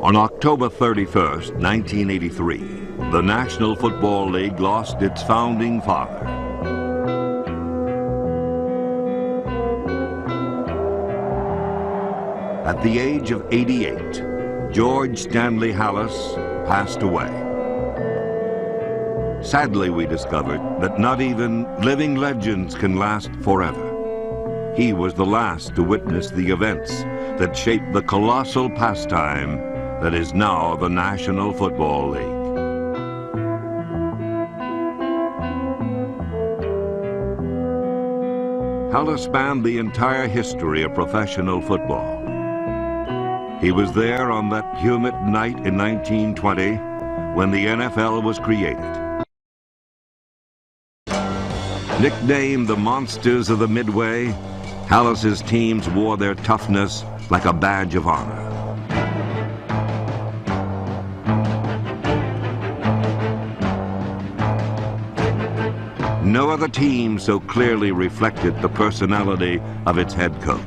On October 31st, 1983, the National Football League lost its founding father. At the age of 88, George Stanley Halas passed away. Sadly, we discovered that not even living legends can last forever. He was the last to witness the events that shaped the colossal pastime that is now the National Football League. Halas spanned the entire history of professional football. He was there on that humid night in 1920 when the NFL was created. Nicknamed the Monsters of the Midway, Halas's teams wore their toughness like a badge of honor. No other team so clearly reflected the personality of its head coach.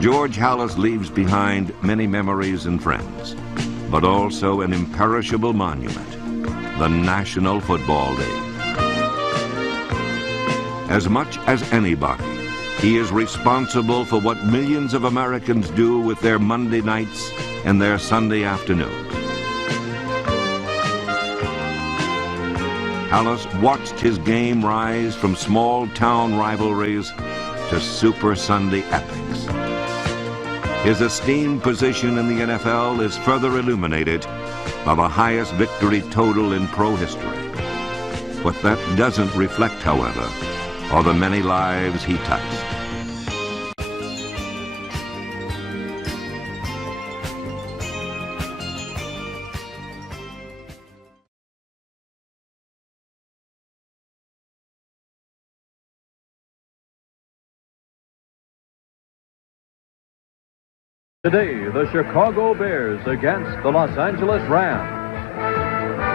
George Halas leaves behind many memories and friends, but also an imperishable monument, the National Football League. As much as anybody, he is responsible for what millions of Americans do with their Monday nights and their Sunday afternoons. Halas watched his game rise from small-town rivalries to Super Sunday epics. His esteemed position in the NFL is further illuminated by the highest victory total in pro history. What that doesn't reflect, however, are the many lives he touched. Today, the Chicago Bears against the Los Angeles Rams.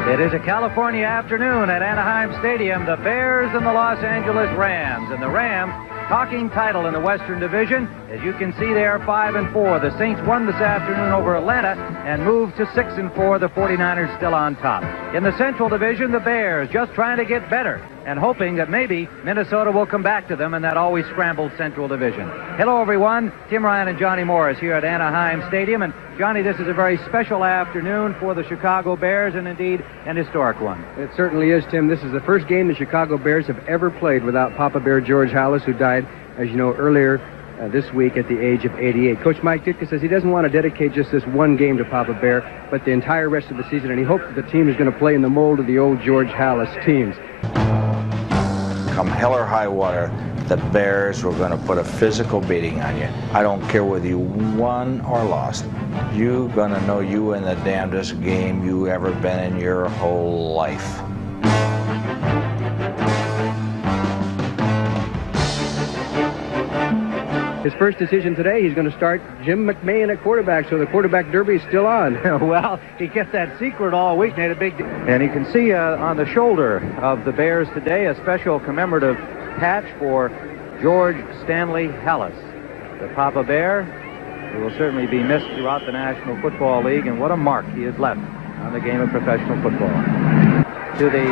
It is a California afternoon at Anaheim Stadium. The Bears and the Los Angeles Rams. And the Rams talking title in the Western Division. As you can see, they are 5-4. The Saints won this afternoon over Atlanta and moved to 6-4. The 49ers still on top. In the Central Division, the Bears just trying to get better and hoping that maybe Minnesota will come back to them in that always scrambled Central Division. Hello, everyone. Tim Ryan and Johnny Morris here at Anaheim Stadium. And Johnny, this is a very special afternoon for the Chicago Bears, and indeed an historic one. It certainly is, Tim. This is the first game the Chicago Bears have ever played without Papa Bear George Halas, who died, as you know, earlier this week at the age of 88. Coach Mike Ditka says he doesn't want to dedicate just this one game to Papa Bear, but the entire rest of the season, and he hopes that the team is going to play in the mold of the old George Halas teams. Come hell or high water, the Bears were going to put a physical beating on you. I don't care whether you won or lost. You're going to know you in the damnedest game you ever been in your whole life. His first decision today, he's going to start Jim McMahon at quarterback, so the quarterback derby is still on. Well, he kept that secret all week. Made a big... And you can see on the shoulder of the Bears today a special commemorative patch for George Stanley Halas, the Papa Bear, who will certainly be missed throughout the National Football League, and what a mark he has left on the game of professional football. To the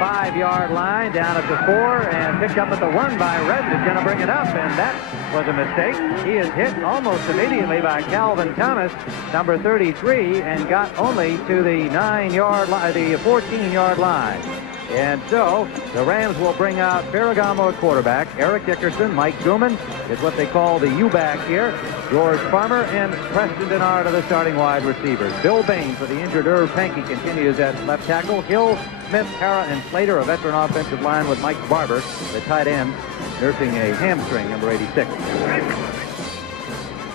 5-yard line, down at the 4, and picked up at the 1 by Red, who's going to bring it up, and that was a mistake. He is hit almost immediately by Calvin Thomas, number 33, and got only to the 9-yard line, the 14-yard line. And so the Rams will bring out Ferragamo at quarterback. Eric Dickerson, Mike Zuman is what they call the U-back here. George Farmer and Preston Denard are the starting wide receivers. Bill Bain for the injured Irv Pankey continues at left tackle. Hill, Smith, Hara, and Slater, a veteran offensive line with Mike Barber, the tight end, nursing a hamstring, number 86.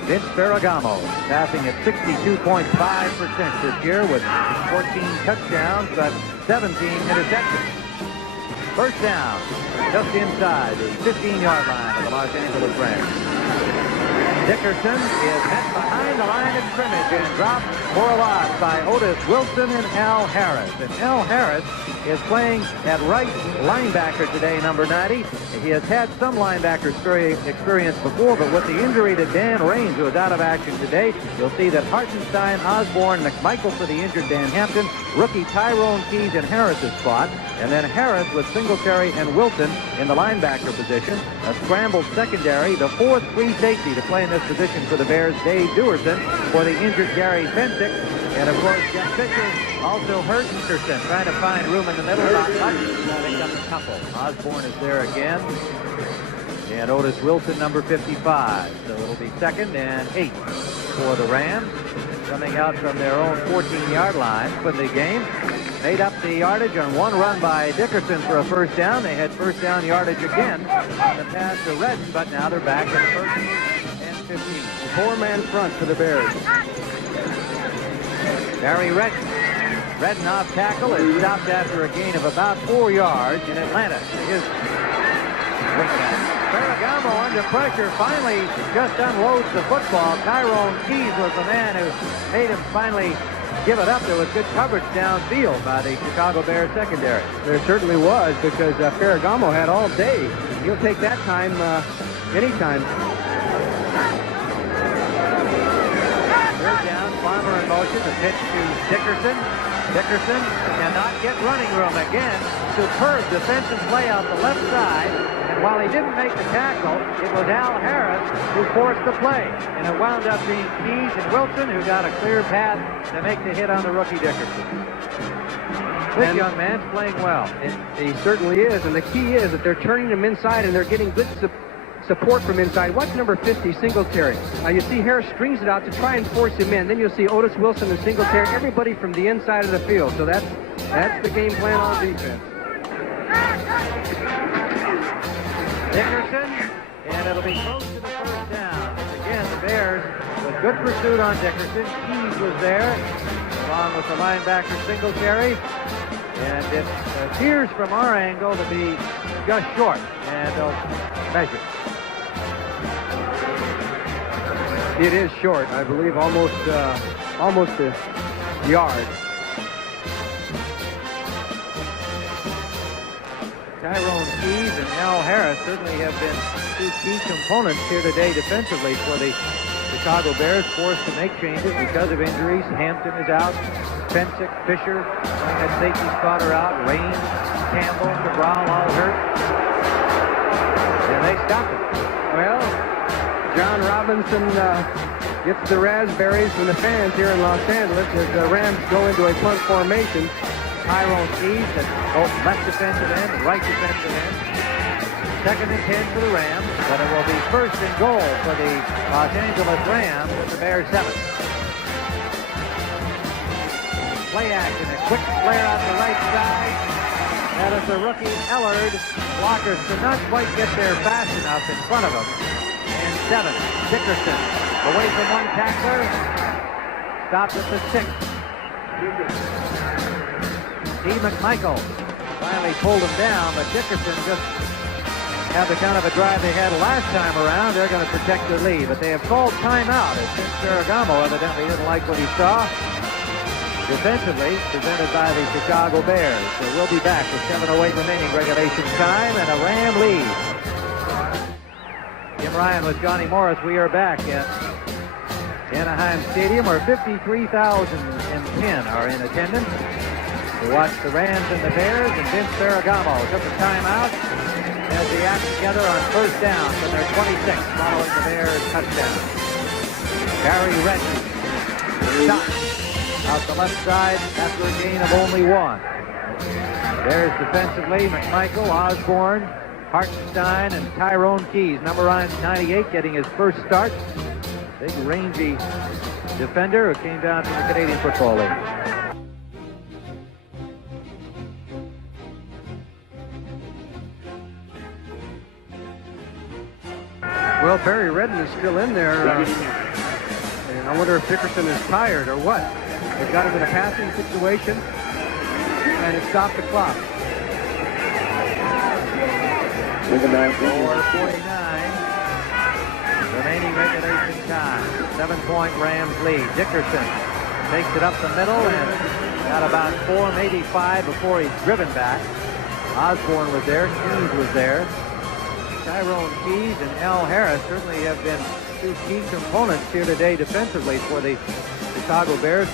Vince Ferragamo passing at 62.5% this year with 14 touchdowns, but 17 interceptions. First down, just inside the 15-yard line of the Los Angeles Rams. Dickerson is hit behind the line of scrimmage and dropped for a loss by Otis Wilson and Al Harris. And Al Harris is playing at right linebacker today, number 90. He has had some linebacker experience before, but with the injury to Dan Raines, who is out of action today, you'll see that Hartenstein, Osborne, McMichael for the injured Dan Hampton, rookie Tyrone Keys in Harris's spot, and then Harris with Singletary and Wilson in the linebacker position. A scrambled secondary, the fourth free safety to play in this position for the Bears, Dave Dewerson, for the injured Gary Fensick. And of course, Jeff Fisher also hurt. Dickerson trying to find room in the middle. Not much. Picked up a couple. Osborne is there again. And Otis Wilson, number 55. So it'll be 2nd and 8 for the Rams. Coming out from their own 14-yard line for the game. Made up the yardage on one run by Dickerson for a first down. They had first down yardage again on the pass to Redden, but now they're back at 1st and 15. A four-man front for the Bears. Barry Redden. Redden off tackle is stopped after a gain of about 4 yards in Atlanta. Ferragamo under pressure finally just unloads the football. Tyrone Keys was the man who made him finally give it up. There was good coverage downfield by the Chicago Bears secondary. There certainly was, because Ferragamo had all day. He'll take that time anytime. Third down, Farmer in motion, the pitch to Dickerson. Dickerson cannot get running room again. Superb defensive play out the left side. And while he didn't make the tackle, it was Al Harris who forced the play. And it wound up being Keys and Wilson who got a clear path to make the hit on the rookie Dickerson. This young man's playing well. He certainly is. And the key is that they're turning him inside and they're getting good support from inside. Watch number 50, Singletary. Now you see Harris strings it out to try and force him in. Then you'll see Otis Wilson and Singletary, everybody from the inside of the field. So that's the game plan on defense. Dickerson, and it'll be close to the first down. Again, the Bears with good pursuit on Dickerson. Keys was there, along with the linebacker Singletary. And it appears from our angle to be just short, and they'll measure. It is short, I believe, almost a yard. Tyrone Keys and Al Harris certainly have been two key components here today defensively for the Chicago Bears, forced to make changes because of injuries. Hampton is out. Fensick, Fisher, had safety spotter out. Raines, Campbell, Cabral all hurt. And they stopped it. Well, John Robinson gets the raspberries from the fans here in Los Angeles as the Rams go into a punt formation. Tyrone Keys at both left defensive end and right defensive end. 2nd and 10 for the Rams, but it will be 1st and goal for the Los Angeles Rams at the Bears 7. Play action, a quick flare out the right side. That is the rookie Ellard. Blockers could not quite get there fast enough in front of him. And 7, Dickerson away from one tackler. Stopped at the 6. Steve McMichael finally pulled him down, but Dickerson just had the kind of a drive they had last time around. They're going to protect their lead, but they have called timeout as Vince Ferragamo evidently didn't like what he saw. Defensively, presented by the Chicago Bears. So we'll be back with 7:08 remaining regulation time and a Ram lead. Jim Ryan with Johnny Morris. We are back at Anaheim Stadium, where 53,010 are in attendance to watch the Rams and the Bears, and Vince Ferragamo took a timeout as they act together on 1st down from their 26 following the Bears touchdown. Barry Redden shot out the left side after a gain of only 1. Bears defensively, McMichael, Osborne, Hartenstein, and Tyrone Keys. Number 98 getting his first start. Big rangy defender who came down from the Canadian Football League. Well, Barry Redden is still in there. And I wonder if Dickerson is tired or what. They've got him in a passing situation, and it stopped the clock. 4:49 remaining remaining regulation time. 7-point Rams lead. Dickerson takes it up the middle and got about 4, maybe 5 before he's driven back. Osborne was there. Keys was there. Tyrone Keys and Al Harris certainly have been two key components here today defensively for the Chicago Bears.